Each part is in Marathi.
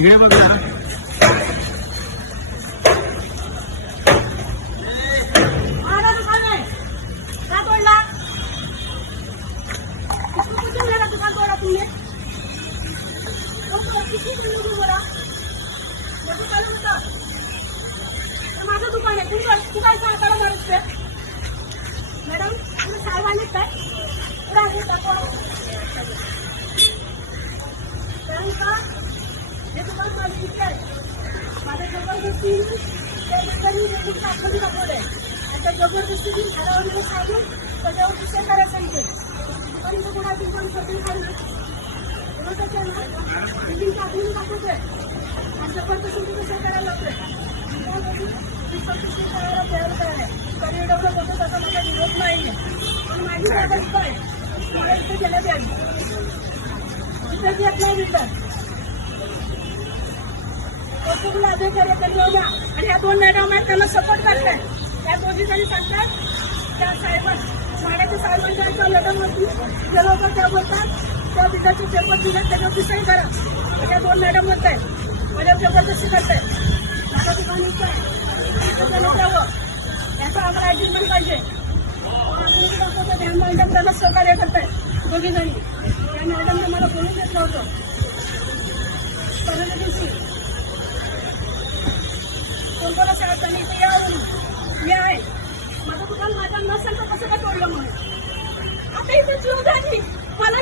हे बघ जरा. माझा दुकान आहे का तोडला किती किती वेळा दुकान तोडा तुम्ही मग किती किती बोला माझं चालू होतं हे माझं दुकान आहे तुम्ही तू काय सांगता माणूस ते मॅडम तुम्ही साहेब आलेत काय पुढे जबरदस्ती त्या आहे आणि त्या जबरदस्तीने घरावर सांगून त्याच्यावर विषय करायला सांगितले पण इथं कोणाची पण सगळी खाल्ली बिल्डिंग दाखवून आणि जबरदस्ती विषय करायला लागतोय त्यासाठी ती पद्धती कुठला अधिकारी त्यांनी होता आणि या दोन मॅडम आहेत त्यांना सपोर्ट करताय. या दोन्ही जणी सांगतात त्या साहेबां शाळेच्या साहेबांच्या म्हणजे मॅडम जे लोक त्या बोलतात त्या विद्यार्थी पेपर दिले त्याच्यावरती सही करा. या दोन मॅडम म्हणत आहेत मला जबरदस्ती करताय माझं दुकान इथं आहे. आम्हाला ॲग्रीमेंट पाहिजे ध्यान त्यांना सहकार्य करताय दोघी जणी त्या मॅडमने मला बोलून घेतलं होतं परवा दिवशी कोणकोणा साहेब त्यांनी इथे यावं मी आहे माझं दुकान माझ्या असं का कसं तोडलं म्हणून? आता इथे जीव झाली. मला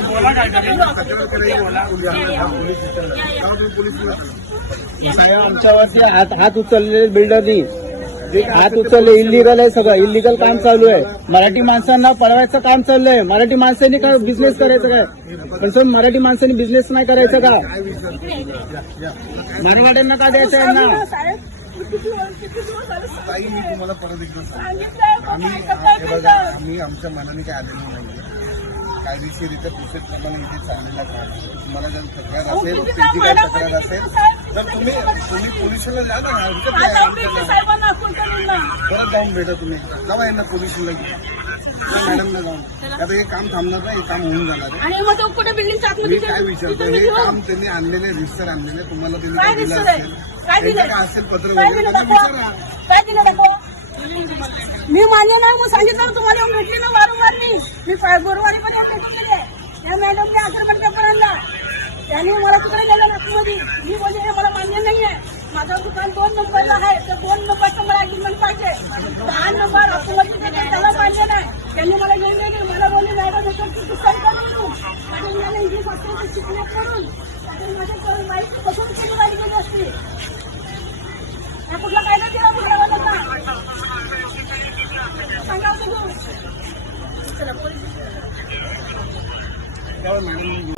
बोला काय पोलीस आमच्यावरती हात हात उचलले बिल्डरनी हात उचलले इलिगल आहे सगळं. इलिगल काम चालू आहे. मराठी माणसांना पळवायचं काम चाललंय. मराठी माणसांनी काय बिझनेस करायचं काय? पण सर मराठी माणसांनी बिझनेस नाही करायचं का? मारवाड्यांना का द्यायचं यांना? ताई मी तुम्हाला परत एकदा सांगतो. सांगितलंय, पण आम्ही ऐकत नाही हे बघा बिल्डर. आम्ही आमच्या मनाने काय आलेलो नाही कायदेशीरित्या प्रोसेस प्रमाणे इथे चाललेला आहे. तुम्हाला जर तक्रार असेल काय तक्रार असेल तर तुम्ही तुम्ही पोलिसाला जा ना. साहेबांना फोन करून. परत जाऊन भेटा तुम्ही. जावा यांना पोलिसला मॅडमला जाऊन. आता हे काम थांबणार नाही हे काम होऊन जाणार आहे. आणि मग तो कुठे बिल्डिंगच्या मी काय विचारतो हे काम त्यांनी आणलेले रिस्टर आणलेले तुम्हाला त्यांनी काय काय दिलं दिसत आहे? असेल. काय त्यांचं दिलंय? काय असेल पत्र काय वगैरे दिलं त्यांना दाखवा. विचारा काय दिलं दाखवा. मी मान्य नाही मग सांगितलं ना तुम्हाला येऊन भेटली ना वारंवार मी. मी गुरुवारी पण येऊन भेटलेली आहे. या मॅडमने आणला त्यांनी मला तिकडे नेलं नागपूरमध्ये. मी बोलले हे मला मान्य नाही आहे माझं दुकान दोन नंबरला आहे. तर दोन नंबरचं मला अग्रीमेंट पाहिजे. दहा नंबर नागपूरमध्ये त्याला पाहिजे नाही. त्यांनी मला घेऊन गेली मला बोलली मॅडम याच्यावर तू सही करून येऊ आणि मला इंग्लिश वाचण्याची शिकण्यात करून. आणि माझ्या माहिती कसून केली वाईट गेली असती. कुठला कायदा केला कुठल्या वाल्याचा? सांगा तुम्ही. त्यावर मॅडम